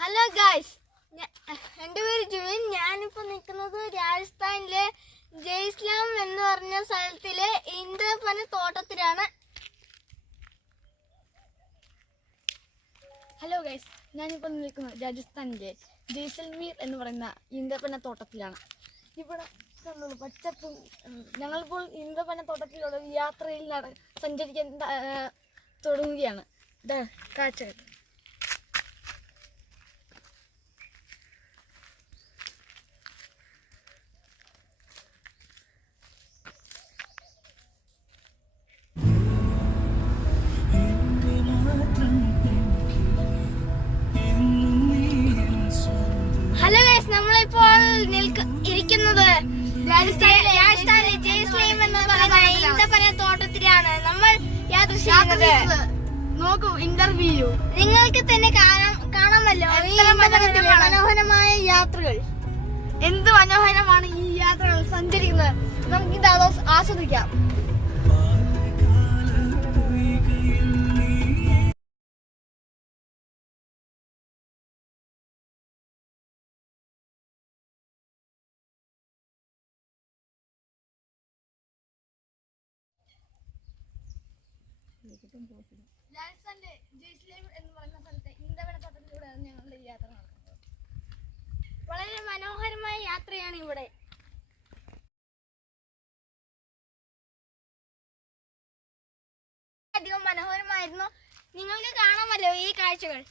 Hello guys, എൻ്റെ പേര് ജുവിൻ. ഞാനിപ്പോൾ നിൽക്കുന്നത് രാജസ്ഥാനിലെ ജയ്സ്ലാം എന്ന് പറഞ്ഞ സ്ഥലത്തിലെ ഈന്തപ്പന തോട്ടത്തിലാണ്. ഹലോ ഗൈസ്, ഞാനിപ്പോൾ നിൽക്കുന്നത് രാജസ്ഥാനിലെ ജയ്സൽമീർ എന്ന് പറയുന്ന ഈന്തപ്പന തോട്ടത്തിലാണ്. ഇവിടെ പച്ചപ്പും. ഞങ്ങളിപ്പോൾ ഈന്തപ്പന തോട്ടത്തിലൂടെ യാത്രയിൽ സഞ്ചരിക്കാൻ തുടങ്ങുകയാണ്. കാഴ്ചകൾ. ഹലോ ഗൈസ്, നമ്മളിപ്പോൾ ഇരിക്കുന്നത് രാജസ്ഥാനിലെ ജയ്സ്ലാം എന്ന് പറയുന്ന ഈന്തപ്പന തോട്ടത്തിലാണ് നമ്മൾ യാത്ര ചെയ്യുന്നത്. നോക്കൂ, ഇന്റർവ്യൂ നിങ്ങൾക്ക് തന്നെ കാണാമല്ലോ മനോഹരമായ യാത്രകൾ. എന്ത് മനോഹരമാണ് ഈ യാത്രകൾ സഞ്ചരിക്കുന്നത്. നമുക്കിത് ആസ്വദിക്കാം. രാജസ്ഥാനിലെ ജയ്സ്ലാം എന്ന് പറയുന്ന സ്ഥലത്തെ ഈന്തപ്പന തോട്ടത്തിലൂടെയാണ് ഞങ്ങളുടെ യാത്ര നടക്കുന്നത്. വളരെ മനോഹരമായ യാത്രയാണ് ഇവിടെ. അധികം മനോഹരമായിരുന്നു. നിങ്ങൾക്ക് കാണാമല്ലോ ഈ കാഴ്ചകൾ.